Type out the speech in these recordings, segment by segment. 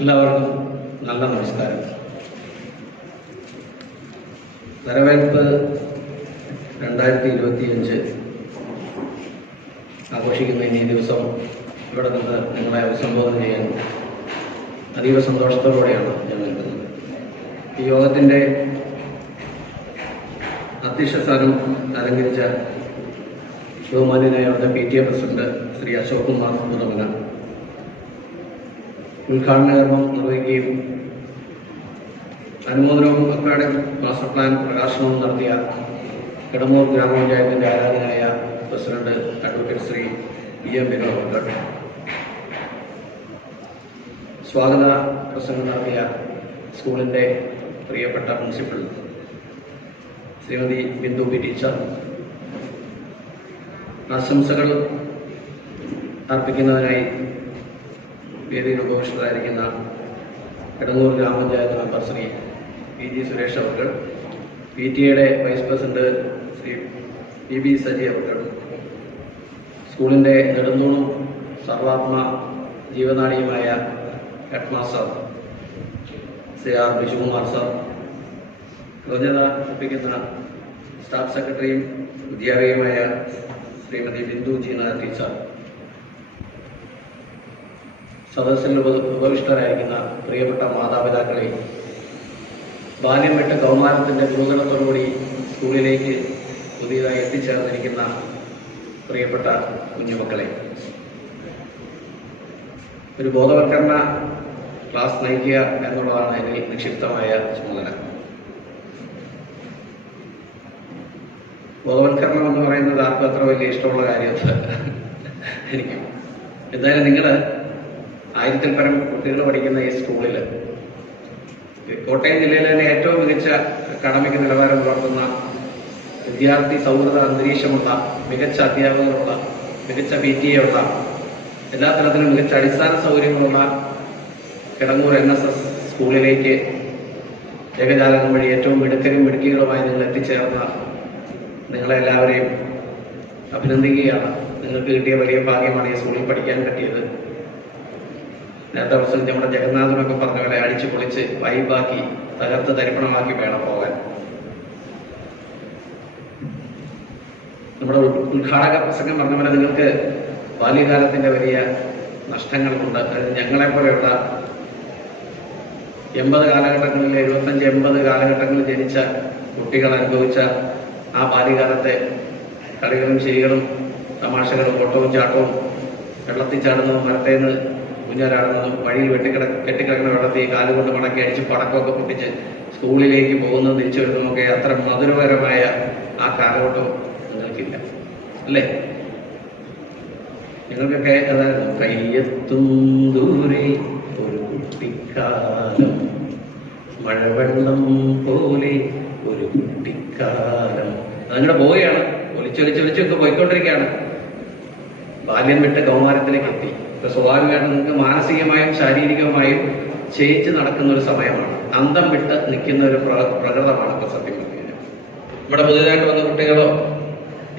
എല്ലാവർക്കും നല്ല നമസ്കാരം. വരവേൽപ്പ് രണ്ടായിരത്തി ഇരുപത്തിയഞ്ച് ആഘോഷിക്കുന്ന ഈ ദിവസം ഇവിടെ നിന്ന് നിങ്ങളെ അഭിസംബോധന ചെയ്യാൻ അതീവ സന്തോഷത്തോടെയാണ് ഞാൻ നിൽക്കുന്നത്. ഈ യോഗത്തിന്റെ അധ്യക്ഷ സ്ഥാനം അലങ്കരിച്ച ബഹുമാന്യനായ അവിടുത്തെ P T A president Shri Ashok Kumar മുതമന ഉദ്ഘാടന കർമ്മം നിർവഹിക്കുകയും അനുമോദനവും അക്കാഡമിക് മാസ്റ്റർ പ്ലാൻ പ്രകാശനവും നടത്തിയ കിടമൂർ ഗ്രാമപഞ്ചായത്തിന്റെ ആരാധനായ president advocate Shri V M Vinod. സ്വാഗത പ്രസംഗം നടത്തിയ സ്കൂളിന്റെ പ്രിയപ്പെട്ട principal Shrimati Bindu P teacher. ആശംസകൾ അർപ്പിക്കുന്നതിനായി വേദിയിൽ ഉപവിഷ്ടരായിരിക്കുന്ന എടങ്ങൂർ ഗ്രാമപഞ്ചായത്ത് member Shri P G Suresh അവർ പി ടി എയുടെ vice president Shri P B Saji അവർ സ്കൂളിന്റെ നെടുന്തൂണും സർവാത്മ ജീവനാടിയുമായ head master Shri R Bijukumar sir കൃതജ്ഞത അർപ്പിക്കുന്ന സ്റ്റാഫ് സെക്രട്ടറിയും വിദ്യാലയമായ ശ്രീമതി ബിന്ദു ജീന ടീച്ചർ. സദസ്സിൽ ഉപ ഉപവിഷ്ടരായിരിക്കുന്ന പ്രിയപ്പെട്ട മാതാപിതാക്കളെ ബാല്യം വിട്ട് കൗമാരത്തിന്റെ ഗുരുതരത്തോടുകൂടി സ്കൂളിലേക്ക് പുതിയതായി എത്തിച്ചേർന്നിരിക്കുന്ന പ്രിയപ്പെട്ട കുഞ്ഞുമക്കളെ ഒരു ബോധവൽക്കരണ ക്ലാസ് നയിക്കുക എന്നുള്ളതാണ് എന്നിൽ നിക്ഷിപ്തമായ ചുമതല. ബോധവൽക്കരണം എന്ന് പറയുന്നത് ആർക്കും അത്ര വലിയ ഇഷ്ടമുള്ള കാര്യമല്ല. എനിക്ക് എന്തായാലും നിങ്ങൾ ആയിരത്തിൽ പരം കുട്ടികൾ പഠിക്കുന്ന ഈ സ്കൂളിൽ കോട്ടയം ജില്ലയിലെ തന്നെ ഏറ്റവും മികച്ച അക്കാഡമിക് നിലവാരം പുലർത്തുന്ന വിദ്യാർത്ഥി സൗഹൃദ അന്തരീക്ഷമുള്ള മികച്ച അധ്യാപകരുള്ള മികച്ച പി ടി എ ഉള്ള എല്ലാ തരത്തിലും മികച്ച അടിസ്ഥാന സൗകര്യങ്ങളുള്ള കിടങ്ങൂർ എൻ എസ് എസ് സ്കൂളിലേക്ക് ഏകജാലകം വഴി ഏറ്റവും മിടുക്കരും മിടുക്കികളുമായി നിങ്ങൾ എത്തിച്ചേർന്ന നിങ്ങളെല്ലാവരെയും അഭിനന്ദിക്കുകയാണ്. നിങ്ങൾക്ക് കിട്ടിയ വലിയ ഭാഗ്യമാണ് ഈ സ്കൂളിൽ പഠിക്കാൻ പറ്റിയത്. നേരത്തെ പ്രസിഡന്റ് നമ്മുടെ ജഗന്നാഥനൊക്കെ പറഞ്ഞ പോലെ അടിച്ചു പൊളിച്ച് വൈബാക്കി തകർത്ത് തരിപ്പണമാക്കി വേണം പോകാൻ. നമ്മുടെ ഉദ്- ഉദ്ഘാടക പ്രസംഗം പറഞ്ഞ പോലെ നിങ്ങൾക്ക് ബാല്യകാലത്തിന്റെ വലിയ നഷ്ടങ്ങളുണ്ട് അതായത് ഞങ്ങളെ പോലെയുള്ള എൺപത് കാലഘട്ടങ്ങളിൽ എഴുപത്തഞ്ച് എൺപത് കാലഘട്ടങ്ങളിൽ ജനിച്ച കുട്ടികൾ അനുഭവിച്ച ആ ബാല്യകാലത്തെ കളികളും ശരികളും തമാശകളും ഓട്ടവും ചാട്ടവും വെള്ളത്തിൽ ചാടുന്നതും മരത്തേന്ന് കുഞ്ഞാരാടുന്നതും വഴിയിൽ വെട്ടിക്കിട കെട്ടിക്കിടക്കുന്ന വെള്ളത്തിൽ കാലുകൊണ്ട് മടക്കി അടിച്ച് പടക്കമൊക്കെ പൊട്ടിച്ച് സ്കൂളിലേക്ക് പോകുന്നതും തിരിച്ചു വരുന്നതുമൊക്കെ അത്ര മധുരപരമായ ആ കാലഘട്ടം നിങ്ങൾക്കില്ല. അല്ലേ? നിങ്ങൾക്കൊക്കെ അതായിരുന്നു കയ്യെത്തും ദൂരെ ഒരു കുട്ടിക്കാലം മഴവെള്ളം പോലെ ഒരു കുട്ടിക്കാലം. അതങ്ങനെ പോവുകയാണ്. ഒലിച്ചൊലിച്ചൊലിച്ചൊക്കെ പോയിക്കൊണ്ടിരിക്കുകയാണ്. ബാല്യം വിട്ട് കൗമാരത്തിലേക്ക് എത്തി. ഇപ്പൊ സ്വാഭാവികമായിട്ട് നിങ്ങൾക്ക് മാനസികമായും ശാരീരികമായും ചേഞ്ച് നടക്കുന്ന ഒരു സമയമാണ്. അന്തം വിട്ട് നിൽക്കുന്ന ഒരു പ്ര- പ്രകൃതമാണ് ഇപ്പൊ സത്യം ഇവിടെ പുതിയതായിട്ട് വന്ന കുട്ടികളോ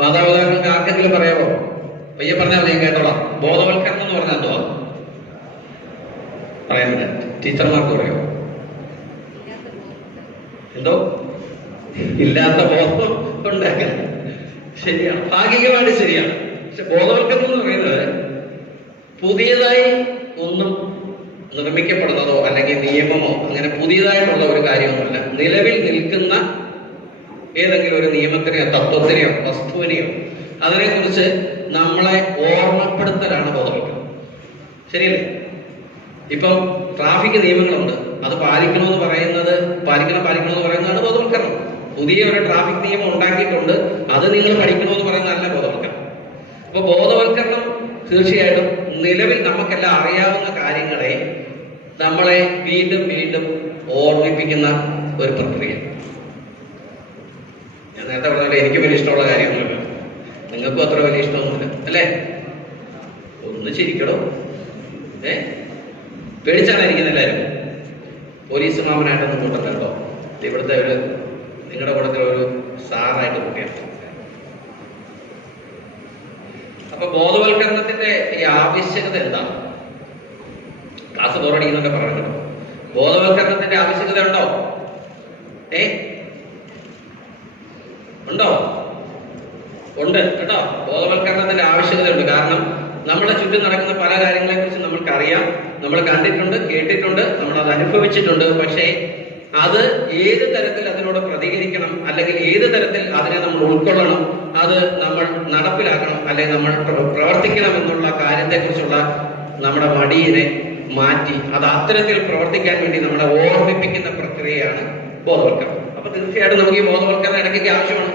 മാതാപിതാക്കൾക്ക് ആർക്കെങ്കിലും പറയാമോ പയ്യെ പറഞ്ഞാൽ ഞാൻ കേട്ടോളാം. ബോധവൽക്കരണം എന്ന് പറഞ്ഞാൽ എന്തുവാ? പറയാൻ ടീച്ചർമാർക്ക് പറയോ? എന്തോ? ഇല്ലാത്ത ബോധം ഉണ്ടാക്കാൻ. ശരിയാണ്. ഭാഗികമായിട്ട് ശരിയാണ്. പക്ഷെ ബോധവൽക്കരണം എന്ന് പറയുന്നത് പുതിയതായി ഒന്നും നിർമ്മിക്കപ്പെടുന്നതോ അല്ലെങ്കിൽ നിയമമോ അങ്ങനെ പുതിയതായിട്ടുള്ള ഒരു കാര്യമൊന്നുമില്ല. നിലവിൽ നിൽക്കുന്ന ഏതെങ്കിലും ഒരു നിയമത്തിനെയോ തത്വത്തിനെയോ വസ്തുവിനെയോ അതിനെക്കുറിച്ച് നമ്മളെ ഓർമ്മപ്പെടുത്തലാണ് ബോധവൽക്കരണം. ശരിയല്ലേ? ഇപ്പം ട്രാഫിക് നിയമങ്ങളുണ്ട്. അത് പാലിക്കണമെന്ന് പറയുന്നത് പാലിക്കണം പാലിക്കണമെന്ന് പറയുന്നതാണ് ബോധവൽക്കരണം. പുതിയ ഒരു ട്രാഫിക് നിയമം ഉണ്ടാക്കിയിട്ടുണ്ട്. അത് നിങ്ങൾ പഠിക്കണമെന്ന് പറയുന്നതല്ല ബോധവൽക്കരണം. അപ്പൊ ബോധവൽക്കരണം തീർച്ചയായിട്ടും നിലവിൽ നമുക്കെല്ലാം അറിയാവുന്ന കാര്യങ്ങളെ നമ്മളെ വീണ്ടും വീണ്ടും ഓർമ്മിപ്പിക്കുന്ന ഒരു പ്രക്രിയ. ഞാൻ നേരത്തെ പറഞ്ഞാൽ എനിക്ക് വലിയ ഇഷ്ടമുള്ള കാര്യമൊന്നുമില്ല നിങ്ങൾക്കും അത്ര വലിയ ഇഷ്ടമൊന്നുമില്ല അല്ലേ? ഒന്ന് ചിരിക്കടോ. ഏ? പേടിച്ചാണ് ഇരിക്കുന്നത് എല്ലാവരും. പോലീസ് മാമനായിട്ടൊന്നും കൂട്ടത്തില്ലോ ഇവിടുത്തെ ഒരു നിങ്ങളുടെ കൂട്ടത്തിൽ ഒരു സാറായിട്ട് കുട്ടിയാണ് അപ്പൊ ബോധവൽക്കരണത്തിന്റെ ഈ ആവശ്യകത എന്താണ്? ക്ലാസ് ബോറടിക്കുന്നൊക്കെ പറയുന്നുണ്ട് ബോധവൽക്കരണത്തിന്റെ ആവശ്യകത ഉണ്ടോ? ഏ? ഉണ്ടോ? ഉണ്ട് കേട്ടോ. ബോധവൽക്കരണത്തിന്റെ ആവശ്യകതയുണ്ട് കാരണം നമ്മുടെ ചുറ്റും നടക്കുന്ന പല കാര്യങ്ങളെ കുറിച്ച് നമ്മൾക്കറിയാം. നമ്മൾ കണ്ടിട്ടുണ്ട് കേട്ടിട്ടുണ്ട് നമ്മൾ അത് അനുഭവിച്ചിട്ടുണ്ട്. പക്ഷേ അത് ഏത് തരത്തിൽ അതിനോട് പ്രതികരിക്കണം അല്ലെങ്കിൽ ഏത് തരത്തിൽ അതിനെ നമ്മൾ ഉൾക്കൊള്ളണം അത് നമ്മൾ നടപ്പിലാക്കണം അല്ലെങ്കിൽ നമ്മൾ പ്രവർത്തിക്കണം എന്നുള്ള കാര്യത്തെക്കുറിച്ചുള്ള നമ്മുടെ മടിയിനെ മാറ്റി അത് അത്തരത്തിൽ പ്രവർത്തിക്കാൻ വേണ്ടി നമ്മളെ ഓർമ്മിപ്പിക്കുന്ന പ്രക്രിയയാണ് ബോധവൽക്കരണം. അപ്പൊ തീർച്ചയായിട്ടും നമുക്ക് ഈ ബോധവൽക്കരണം ഇടയ്ക്ക് ആവശ്യമാണ്.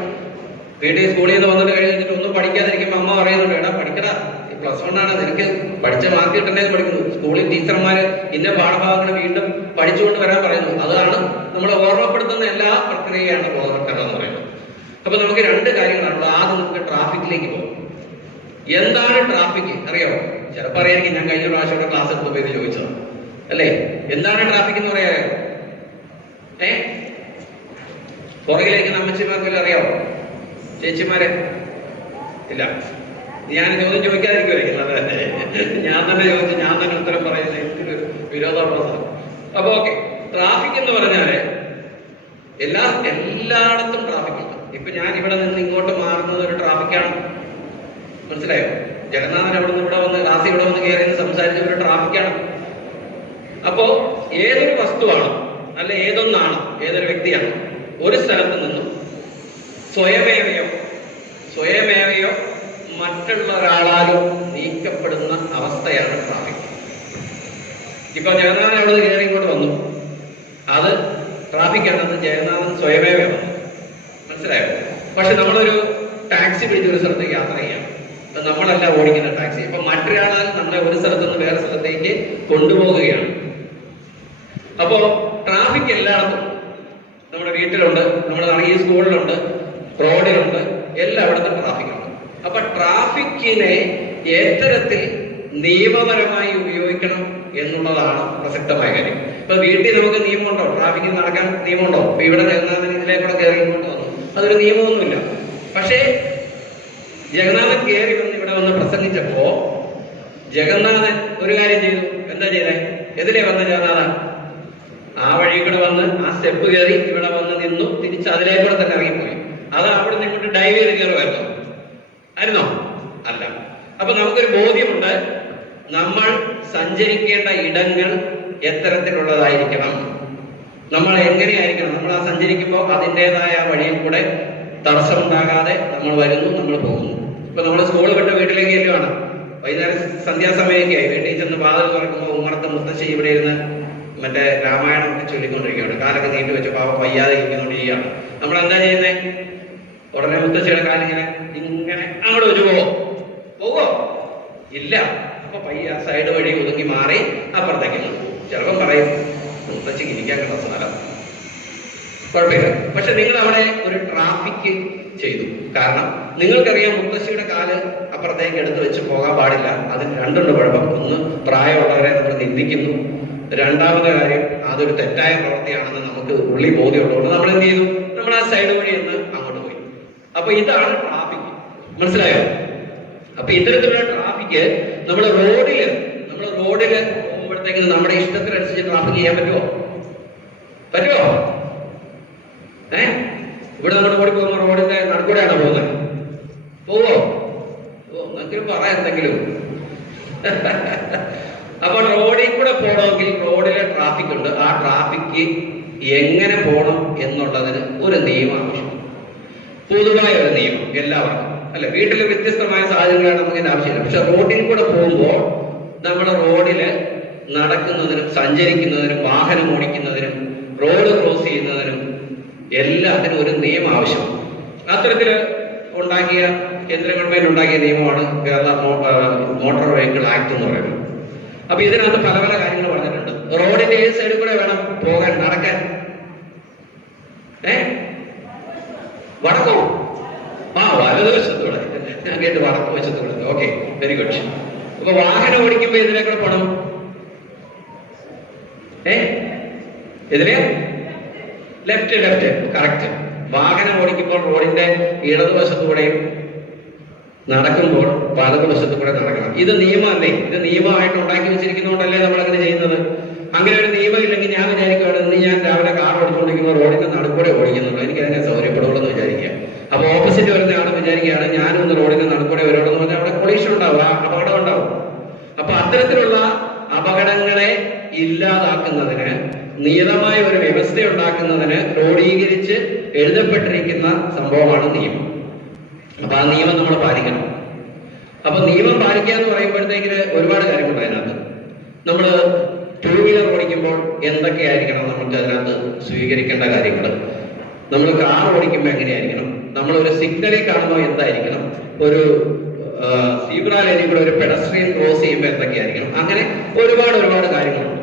വീട്ടിൽ സ്കൂളിൽ നിന്ന് വന്നിട്ട് കഴിഞ്ഞിട്ട് ഒന്നും പഠിക്കാതിരിക്കുമ്പോൾ അമ്മ പറയുന്നുണ്ട് എടാ പഠിക്കടാ പ്ലസ് വൺ ആണ് നിനക്ക് പഠിച്ച മാർക്ക് കിട്ടണ്ടേ എന്ന് പഠിക്കുന്നു. സ്കൂളിൽ ടീച്ചർമാർ ഇന്ന പാഠഭാഗങ്ങൾ വീണ്ടും പഠിച്ചുകൊണ്ട് വരാൻ പറയുന്നു. അതാണ് നമ്മളെ ഓർമ്മപ്പെടുത്തുന്ന എല്ലാ പ്രക്രിയയാണ് ബോധവൽക്കരണം എന്ന് പറയുന്നത്. അപ്പൊ നമുക്ക് രണ്ട് കാര്യങ്ങളാണുള്ളത്. ആദ്യം നമുക്ക് ട്രാഫിക്കിലേക്ക് പോകാം. എന്താണ് ട്രാഫിക്? അറിയാമോ ചിലപ്പോൾ അറിയാമെങ്കിൽ ഞാൻ കഴിഞ്ഞ പ്രാവശ്യം ക്ലാസ് എടുത്തപ്പോൾ ഇത് ചോദിച്ചതാണ്. അല്ലേ? എന്താണ് ട്രാഫിക് എന്ന് പറയാ ഏ? പുറകിലേക്ക് നമ്മച്ചിമാർക്ക് അറിയാമോ ചേച്ചിമാരെ? ഇല്ല. ഞാൻ ചോദ്യം ചോദിക്കാതിരിക്കുമായിരിക്കും അതെ. ഞാൻ തന്നെ ചോദിച്ചു. ഞാൻ തന്നെ ഉത്തരം പറയുന്നത് എനിക്കൊരു വിരോധാഭാസം അപ്പൊ ഓക്കെ ട്രാഫിക് എന്ന് പറഞ്ഞാൽ എല്ലാ എല്ലായിടത്തും ട്രാഫിക് ഇപ്പൊ ഞാൻ ഇവിടെ നിന്ന് ഇങ്ങോട്ട് മാറുന്നത് ഒരു ട്രാഫിക്കാണ്. മനസ്സിലായോ? ജഗന്നാഥൻ അവിടെ നിന്ന് ഇവിടെ വന്ന് ക്ലാസ് ഇവിടെ വന്ന് കയറി സംസാരിച്ച ഒരു ട്രാഫിക്കാണ്. അപ്പോ ഏതൊരു വസ്തുവാണ് അല്ല ഏതൊന്നാണ് ഏതൊരു വ്യക്തിയാണ് ഒരു സ്ഥലത്ത് നിന്നും സ്വയമേവയോ സ്വയമേവയോ മറ്റുള്ള ഒരാളാലോ നീക്കപ്പെടുന്ന അവസ്ഥയാണ് ട്രാഫിക്. ഇപ്പൊ ജഗന്നാഥൻ അവിടെ നിന്ന് കയറി ഇങ്ങോട്ട് വന്നു. അത് ട്രാഫിക്കാണ്. ആണെന്ന് ജഗന്നാഥൻ സ്വയമേവ വന്നു മനസ്സിലായോ? പക്ഷെ നമ്മളൊരു ടാക്സി പിടിച്ച് ഒരു സ്ഥലത്തേക്ക് യാത്ര ചെയ്യാം. നമ്മളല്ല ഓടിക്കുന്ന ടാക്സി. അപ്പൊ മറ്റൊരാളാൽ നമ്മളെ ഒരു സ്ഥലത്ത് നിന്ന് വേറെ സ്ഥലത്തേക്ക് കൊണ്ടുപോകുകയാണ്. അപ്പോ ട്രാഫിക് എല്ലായിടത്തും നമ്മുടെ വീട്ടിലുണ്ട് നമ്മുടെ ഈ സ്കൂളിലുണ്ട് റോഡിലുണ്ട് എല്ലായിടത്തും ട്രാഫിക് ഉണ്ട്. അപ്പൊ ട്രാഫിക്കിനെ ഏത്തരത്തിൽ നിയമപരമായി ഉപയോഗിക്കണം എന്നുള്ളതാണ് പ്രസക്തമായ കാര്യം. ഇപ്പൊ വീട്ടിൽ നമുക്ക് നിയമമുണ്ടോ? ട്രാഫിക്കിൽ നടക്കാൻ നിയമമുണ്ടോ? ഇപ്പൊ ഇവിടെ ഇതിലേക്കൂടെ കയറി ഇങ്ങോട്ട് അതൊരു നിയമമൊന്നുമില്ല. പക്ഷേ ജഗന്നാഥൻ കയറി വന്ന് ഇവിടെ വന്ന് പ്രസംഗിച്ചപ്പോ ജഗന്നാഥൻ ഒരു കാര്യം ചെയ്തു. എന്താ ചെയ്തേ? എതിരെ വന്ന ജഗന്നാഥൻ ആ വഴി കൂടെ വന്ന് ആ സ്റ്റെപ്പ് കയറി ഇവിടെ വന്ന് നിന്നു. തിരിച്ച് അതിലേ കൂടെ തന്നെ ഇറങ്ങിപ്പോയി. അത് അവിടെ നിന്ന് ഇങ്ങോട്ട് ഡൈവ് ചെയ്ത് കയറുമായിരുന്നോ. ആയിരുന്നോ? അല്ല. അപ്പൊ നമുക്കൊരു ബോധ്യമുണ്ട്. നമ്മൾ സഞ്ചരിക്കേണ്ട ഇടങ്ങൾ എത്തരത്തിലുള്ളതായിരിക്കണം. നമ്മൾ എങ്ങനെയായിരിക്കണം? നമ്മൾ ആ സഞ്ചരിക്കുമ്പോൾ അതിന്റെതായ വഴിയിൽ കൂടെ തടസ്സമുണ്ടാകാതെ നമ്മൾ വരുന്നു നമ്മൾ പോകുന്നു. ഇപ്പൊ നമ്മൾ സ്കൂൾ വിട്ട് വീട്ടിലേക്ക് ചെല്ലുവാണ്. വൈകുന്നേരം സന്ധ്യാസമയൊക്കെയായി വീട്ടിൽ ചെന്ന് വാതിൽ തുറക്കുമ്പോൾ ഉമ്മറത്ത് മുത്തശ്ശി ഇവിടെ ഇരുന്ന് മറ്റേ രാമായണം ഒക്കെ ചൊല്ലിക്കൊണ്ടിരിക്കുകയാണ്. കാലൊക്കെ നീട്ടി വെച്ച് പാവം വയ്യാതെ ഇരിക്കുന്നോണ്ടിരിക്കുകയാണ്. നമ്മൾ എന്താ ചെയ്യുന്നത് ഉടനെ മുത്തശ്ശിയുടെ കാലിങ്ങനെ ഇങ്ങനെ അങ്ങോട്ട് വെച്ച് പോവോ? പോവോ? ഇല്ല. അപ്പൊ പയ്യ സൈഡ് വഴി ഒതുങ്ങി മാറി അപ്പുറത്തേക്ക് ചിലപ്പം പറയും മുത്തശ്ശിക്ക് ഇരിക്കാൻ കിട്ടുന്ന സ്ഥലം കുഴപ്പമില്ല. പക്ഷെ നിങ്ങൾ അവിടെ ഒരു ട്രാഫിക് ചെയ്തു. കാരണം നിങ്ങൾക്കറിയാം മുത്തശ്ശിയുടെ കാൽ അപ്പുറത്തേക്ക് എടുത്തു വെച്ച് പോകാൻ പാടില്ല. അതിന് രണ്ടുണ്ട് കുഴപ്പം. ഒന്ന് പ്രായമുള്ളവരെ നമ്മൾ നിന്ദിക്കുന്നു. രണ്ടാമത്തെ കാര്യം അതൊരു തെറ്റായ പ്രവൃത്തിയാണെന്ന് നമുക്ക് ഉള്ളി ബോധ്യമുള്ളതുകൊണ്ട് നമ്മൾ എന്ത് ചെയ്തു? നമ്മൾ ആ സൈഡ് വഴി എന്ന് അങ്ങോട്ട് പോയി. അപ്പൊ ഇതാണ് ട്രാഫിക് മനസ്സിലായോ? അപ്പൊ ഇത്തരത്തിലുള്ള ട്രാഫിക് നമ്മൾ റോഡിൽ നമ്മൾ റോഡിൽ പോകുമ്പോഴത്തേക്ക് നമ്മുടെ ഇഷ്ടത്തിനനുസരിച്ച് ട്രാഫിക് ചെയ്യാൻ പറ്റുമോ പറ്റുമോ ഏ? ഇവിടെ നമ്മൾ ഓടി പോകുന്ന റോഡിന്റെ നടുക്കൂടെയാണോ പോകുന്നത് പോവോ? നിങ്ങൾക്ക് പറയാം എന്തെങ്കിലും. അപ്പൊ റോഡിൽ കൂടെ പോകണമെങ്കിൽ റോഡിലെ ട്രാഫിക് ഉണ്ട്. ആ ട്രാഫിക് എങ്ങനെ പോകണം എന്നുള്ളതിന് ഒരു നിയമം ആവശ്യം. പൊതുവായ ഒരു നിയമം എല്ലാവർക്കും. അല്ല വീട്ടിൽ വ്യത്യസ്തമായ സാഹചര്യങ്ങളാണ് നമുക്ക് ആവശ്യമില്ല. പക്ഷെ റോഡിൽ കൂടെ പോകുമ്പോൾ നമ്മൾ റോഡിൽ നടക്കുന്നതിനും സഞ്ചരിക്കുന്നതിനും വാഹനം ഓടിക്കുന്നതിനും റോഡ് ക്രോസ് ചെയ്യുന്നതിനും എല്ലാത്തിനും ഒരു നിയമം ആവശ്യമാണ്. അത്തരത്തിൽ ഉണ്ടാക്കിയ കേന്ദ്ര ഗവൺമെന്റ് ഉണ്ടാക്കിയ നിയമമാണ് കേരള മോട്ടോർ വെഹിക്കിൾ ആക്ട് എന്ന് പറയുന്നത്. അപ്പൊ ഇതിനകത്ത് പല പല കാര്യങ്ങൾ പറഞ്ഞിട്ടുണ്ട്. റോഡിന്റെ ഏത് സൈഡിൽ കൂടെ വേണം പോകാൻ നടക്കാൻ? ഏ? വടക്കോ? ആ വലതുവശത്തൂടെ ഞാൻ കേട്ട് വടക്കു വശത്തൂടെ ഓക്കെ വെരി ഗുഡ് അപ്പൊ വാഹനം ഓടിക്കുമ്പോ ഇതിനെക്കൂടെ കൂടെ പോണം? ലെഫ്റ്റ് ലെഫ്റ്റ് കറക്റ്റ് വാഹനം ഓടിക്കുമ്പോൾ റോഡിന്റെ ഇടതുവശത്തൂടെയും നടക്കുമ്പോൾ വലതുവശത്തു കൂടെ നടക്കണം. ഇത് നിയമമല്ലേ? ഇത് നിയമമായിട്ട് ഉണ്ടാക്കി വെച്ചിരിക്കുന്നതുകൊണ്ടല്ലേ നമ്മൾ അങ്ങനെ ചെയ്യുന്നത്? അങ്ങനെ ഒരു നിയമം ഇല്ലെങ്കിൽ ഞാൻ വിചാരിക്കുകയാണ് ഇന്ന് ഞാൻ രാവിലെ കാർ ഓടിച്ചുകൊണ്ടിരിക്കുന്ന റോഡിന്റെ നടുക്കൂടെ ഓടിക്കുന്നുള്ളൂ. എനിക്ക് അതിനെ സൗകര്യപ്പെടുള്ളൂ എന്ന് വിചാരിക്കുക. അപ്പൊ ഓപ്പോസിറ്റ് വരുന്ന ആൾ വിചാരിക്കുകയാണ് ഞാനും ഒന്ന് റോഡിന്റെ നടുക്കൂടെ വരുവാണെന്ന് പറഞ്ഞാൽ അവിടെ കൊളീഷൻ ഉണ്ടാവും ആ അപകടം ഉണ്ടാവും. അപ്പൊ അത്തരത്തിലുള്ള അപകടങ്ങളെ ഇല്ലാതാക്കുന്നതിന് നിയതമായ ഒരു വ്യവസ്ഥ ഉണ്ടാക്കുന്നതിന് ക്രോഡീകരിച്ച് എഴുതപ്പെട്ടിരിക്കുന്ന സംഭവമാണ് നിയമം. അപ്പൊ ആ നിയമം നമ്മൾ പാലിക്കണം. അപ്പൊ നിയമം പാലിക്കുക എന്ന് പറയുമ്പോഴത്തേക്കിന് ഒരുപാട് കാര്യങ്ങൾ അതിനകത്ത്. നമ്മൾ ടൂ വീലർ ഓടിക്കുമ്പോൾ എന്തൊക്കെയായിരിക്കണം നമുക്ക് അതിനകത്ത് സ്വീകരിക്കേണ്ട കാര്യങ്ങൾ നമ്മൾ കാർ ഓടിക്കുമ്പോൾ എങ്ങനെയായിരിക്കണം? നമ്മൾ ഒരു സിഗ്നലിൽ കാണുമ്പോൾ എന്തായിരിക്കണം? ഒരു സീബ്ര ലൈനിൽ കൂടെ ഒരു പെഡസ്ട്രിയൻ ക്രോസ് ചെയ്യുമ്പോൾ എന്തൊക്കെയായിരിക്കണം? അങ്ങനെ ഒരുപാട് ഒരുപാട് കാര്യങ്ങളുണ്ട്.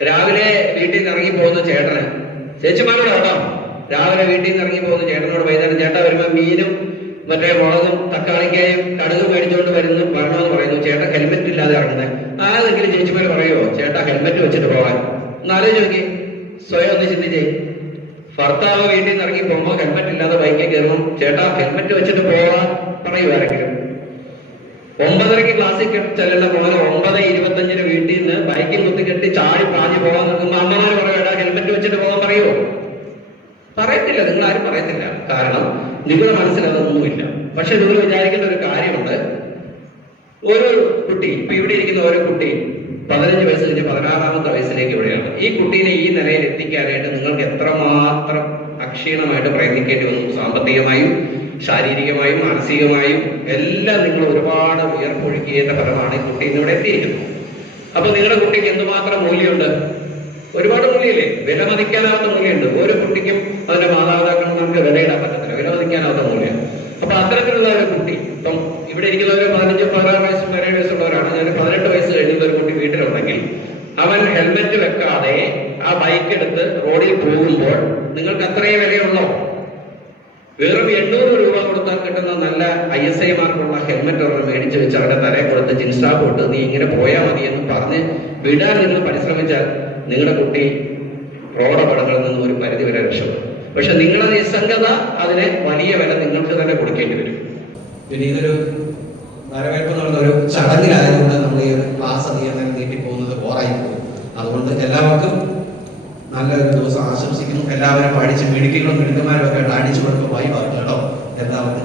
രാവിലെ വീട്ടിൽ നിന്ന് ഇറങ്ങി പോകുന്ന ചേട്ടന്. ചേച്ചിമാരോട് കേട്ടോ രാവിലെ വീട്ടിൽ നിന്ന് ഇറങ്ങി പോകുന്ന ചേട്ടനോട് വൈകുന്നേരം ചേട്ടാ വരുമ്പോ മീനും മറ്റേ മുളകും തക്കാളിക്കായും കടുകും മേടിച്ചുകൊണ്ട് വരുന്നു വരണമെന്ന് പറയുന്നു. ചേട്ടൻ ഹെൽമെറ്റ് ഇല്ലാതെ ഇറങ്ങുന്നത് ആരെങ്കിലും ചേച്ചിമാര് പറയുമോ ചേട്ടാ ഹെൽമെറ്റ് വെച്ചിട്ട് പോകാൻ. എന്നാലേ നോക്കി. സ്വയം ഒന്ന് ചിന്തിച്ചേ. ഭർത്താവ് വീട്ടിൽ നിന്ന് ഇറങ്ങി പോകുമ്പോൾ ഹെൽമെറ്റ് ഇല്ലാതെ ബൈക്കിൽ കയറുമ്പോൾ ചേട്ടാ ഹെൽമെറ്റ് വെച്ചിട്ട് പോകാൻ പറയുമാരെങ്കിലും ഒമ്പതരക്ക് ക്ലാസ്സിൽ ചെല്ലേണ്ട പോലെ ഒമ്പത് ഇരുപത്തഞ്ചിന് വീട്ടിൽ നിന്ന് ബൈക്കിൽ കുത്തിക്കെട്ടി ചാടി പാഞ്ഞു പോകാൻ നിൽക്കുമ്പോൾ അമ്മമാര് പറയടാ ഹെൽമെറ്റ് വെച്ചിട്ട് പോകാൻ പറയുമോ പറയത്തില്ല നിങ്ങൾ ആരും പറയത്തില്ല. കാരണം നിങ്ങളുടെ മനസ്സിൽ അതൊന്നുമില്ല. പക്ഷെ നിങ്ങൾ വിചാരിക്കേണ്ട ഒരു കാര്യമുണ്ട്. ഒരു കുട്ടി ഇപ്പൊ ഇവിടെ ഇരിക്കുന്ന ഓരോ കുട്ടി പതിനഞ്ച് വയസ്സ് കഴിഞ്ഞ് പതിനാറാമത്തെ വയസ്സിലേക്ക് ഇവിടെയാണ് ഈ കുട്ടീനെ ഈ നിലയിൽ എത്തിക്കാനായിട്ട് നിങ്ങൾക്ക് എത്രമാത്രം അക്ഷീണമായിട്ട് പ്രയത്നിക്കേണ്ടി വന്നു സാമ്പത്തികമായും ശാരീരികമായും മാനസികമായും എല്ലാം നിങ്ങൾ ഒരുപാട് ഉയർപ്പൊഴുക്കിയതിന്റെ ഫലമാണ് ഈ കുട്ടി ഇന്നിവിടെ എത്തിയിരിക്കുന്നത്. അപ്പൊ നിങ്ങളുടെ കുട്ടിക്ക് എന്തുമാത്രം മൂല്യമുണ്ട്? ഒരുപാട് മൂല്യമില്ലേ? വില മതിക്കാനാവാത്ത മൂല്യമുണ്ട്. ഓരോ കുട്ടിക്കും അതിന്റെ മാതാപിതാക്കൾ നമുക്ക് വിലയിടാൻ പറ്റത്തില്ല. വില മതിക്കാനാവാത്ത മൂല്യം. അപ്പൊ അത്തരത്തിലുള്ള ഒരു കുട്ടി ഇപ്പം ഇവിടെ ഇരിക്കുന്ന ഒരു പതിനഞ്ച് പതിനാറ് വയസ്സ് പതിനേഴ് വയസ്സുള്ളവരാണ് ഞാൻ പതിനെട്ട് വയസ്സ് കഴിഞ്ഞ ഒരു കുട്ടി വീട്ടിലുണ്ടെങ്കിൽ അവൻ ഹെൽമെറ്റ് വെക്കാതെ ആ ബൈക്ക് എടുത്ത് റോഡിൽ പോകുമ്പോൾ നിങ്ങൾക്ക് അത്രയും വിലയുള്ളോ വെറും എണ്ണൂറ് രൂപ കൊടുത്താൽ കിട്ടുന്ന നല്ല ഐ എസ് ഐ മാർക്കുള്ള ഹെൽമെറ്റ് ഒരെണ്ണം മേടിച്ച് വെച്ച് അവരുടെ തലയിൽ കൊടുത്ത് ജിൻസ്റ്റാ പോട്ട് നീ ഇങ്ങനെ പോയാൽ മതി എന്ന് പറഞ്ഞ് വിടാൻ നിങ്ങൾ പരിശ്രമിച്ചാൽ നിങ്ങളുടെ കുട്ടി റോഡപടങ്ങളിൽ നിന്ന് ഒരു പരിധി വരെ രക്ഷപ്പെടും പക്ഷെ നിങ്ങളുടെ നിസ്സംഗത അതിനെ വലിയ വില നിങ്ങൾക്ക് തന്നെ കൊടുക്കേണ്ടി വരും. പിന്നെ ഇതൊരു വരവേൽപ്പ് നടന്ന ഒരു ചടങ്ങിലായതുകൊണ്ട് നമ്മൾ ഈ ഒരു ക്ലാസ് അധികം നീട്ടി പോകുന്നത് ബോറായി പോകും അതുകൊണ്ട് എല്ലാവർക്കും നല്ലൊരു ദിവസം ആശംസിക്കുന്നു. എല്ലാവരും പഠിച്ച് മിടുക്കികളും മിടുക്കന്മാരും ഒക്കെ ആയിട്ട് അടിച്ചു കൊടുക്കുമ്പോൾ പറഞ്ഞു കേട്ടോ. എല്ലാവർക്കും